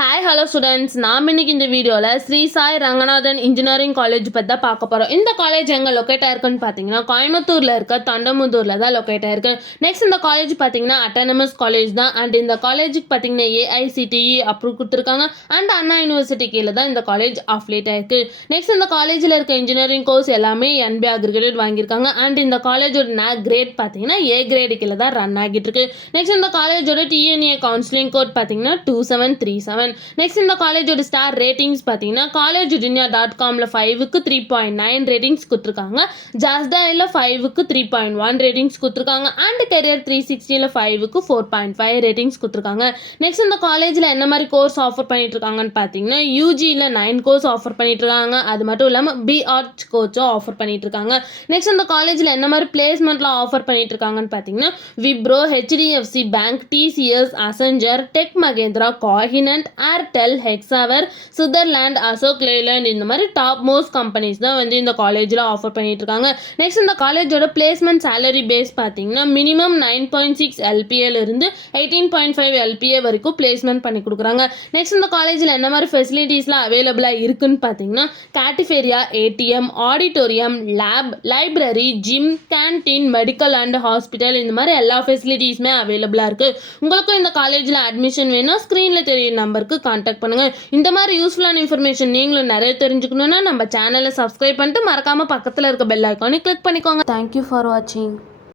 Hi hello students, நாம் இன்னைக்கு இந்த வீடியோவில் ஸ்ரீ சாய் ரங்கநாதன் இன்ஜினியரிங் காலேஜ் பற்றி தான் பார்க்க போகிறோம். இந்த காலேஜ் எங்கே லொக்கேட் ஆயிருக்குன்னு பார்த்தீங்கன்னா கோயம்புத்தூரில் இருக்க தொண்டமுத்தூரில் தான் லொக்கேட் ஆயிருக்கு. நெக்ஸ்ட் இந்த காலேஜ் பார்த்தீங்கன்னா அட்டானமஸ் காலேஜ் தான். அண்ட் இந்த காலேஜுக்கு பார்த்தீங்கன்னா ஏஐசிடிஇ அப்ரூவ் கொடுத்துருக்காங்க. அண்ட் அண்ணா யூனிவர்சிட்டி கீழே தான் இந்த காலேஜ் அஃபிலியேட் ஆயிருக்கு. நெக்ஸ்ட் இந்த காலேஜில் இருக்க இன்ஜினியரிங் கோர்ஸ் எல்லாமே என்பி அக்ரிகேட் வாங்கியிருக்காங்க. அண்ட் இந்த காலேஜோட கிரேட் பார்த்தீங்கன்னா ஏ கிரேடு கீழே தான் ரன் ஆகிட்டு இருக்கு. நெக்ஸ்ட் இந்த காலேஜோட டிஎன்ஏ கவுன்சிலிங் கோட் பார்த்தீங்கன்னா 2737. நெக்ஸ்ட் இந்த காலேஜோட ஸ்டார் ரேட்டிங்ஸ் பார்த்தீங்கன்னா collegedunia.comல 5க்கு 3.9 ரேட்டிங்ஸ் கொடுத்துருக்காங்க. ஜாஸ்டாயில் 5க்கு 3.1 ரேட்டிங்ஸ் கொடுத்துருக்காங்க. அண்ட் கெரியர் 360ல 5க்கு 4.5 ரேட்டிங்ஸ் கொடுத்துருக்காங்க. நெக்ஸ்ட் இந்த காலேஜில் என்ன மாதிரி கோர்ஸ் ஆஃபர் பண்ணிட்டு இருக்காங்கன்னு பார்த்தீங்கன்னா யூஜியில் 9 கோர்ஸ் ஆஃபர் பண்ணிட்டு இருக்காங்க. அது மட்டும் இல்லாமல் பிஆர்ச் கோர்ஸும் ஆஃபர் பண்ணிட்டு இருக்காங்க. நெக்ஸ்ட் இந்த காலேஜில் என்ன மாதிரி பிளேஸ்மெண்ட்லாம் ஆஃபர் பண்ணிட்டு இருக்காங்கன்னு பார்த்தீங்கன்னா Wipro, HDFC bank, TCS, Accenture, Tech Mahindra, Cognizant, Airtel, Hexaware, Sutherland, Ashok Leyland இந்த மாதிரி டாப் மோஸ்ட் கம்பெனிஸ் தான் வந்து இந்த காலேஜில் ஆஃபர் பண்ணிட்டு இருக்காங்க. நெக்ஸ்ட் இந்த காலேஜோட பிளேஸ்மெண்ட் சேலரி பேஸ் பார்த்தீங்கன்னா மினிமம் 9.6 LPA இருந்து 18.5 LPA வரைக்கும் பிளேஸ்மெண்ட் பண்ணி கொடுக்குறாங்க. நெக்ஸ்ட் இந்த காலேஜில் என்ன மாதிரி ஃபெசிலிட்டிஸ்லாம் அவைலபிளாக இருக்குன்னு பார்த்தீங்கன்னா cafeteria, ATM, auditorium, lab, library, gym, canteen, medical and hospital இந்த மாதிரி எல்லா ஃபெசிலிட்டிஸுமே அவைலபிளாக இருக்குது. உங்களுக்கும் இந்த காலேஜில் அட்மிஷன் வேணும், ஸ்க்ரீனில் தெரியும் நம்பருக்கு கான்டாக்ட் பண்ணுங்க. இந்த மாதிரி யூஸ்ஃபுல்லான இன்ஃபர்மேஷன் நீங்களும் நிறைய தெரிஞ்சுக்கணும்னா நம்ம சேனலை சப்ஸ்கிரைப் பண்ணிட்டு மறக்காம பக்கத்தில் இருக்க பெல் ஐக்கானை கிளிக் பண்ணிக்கோங்க. தேங்க்யூ ஃபார் வாட்சிங்.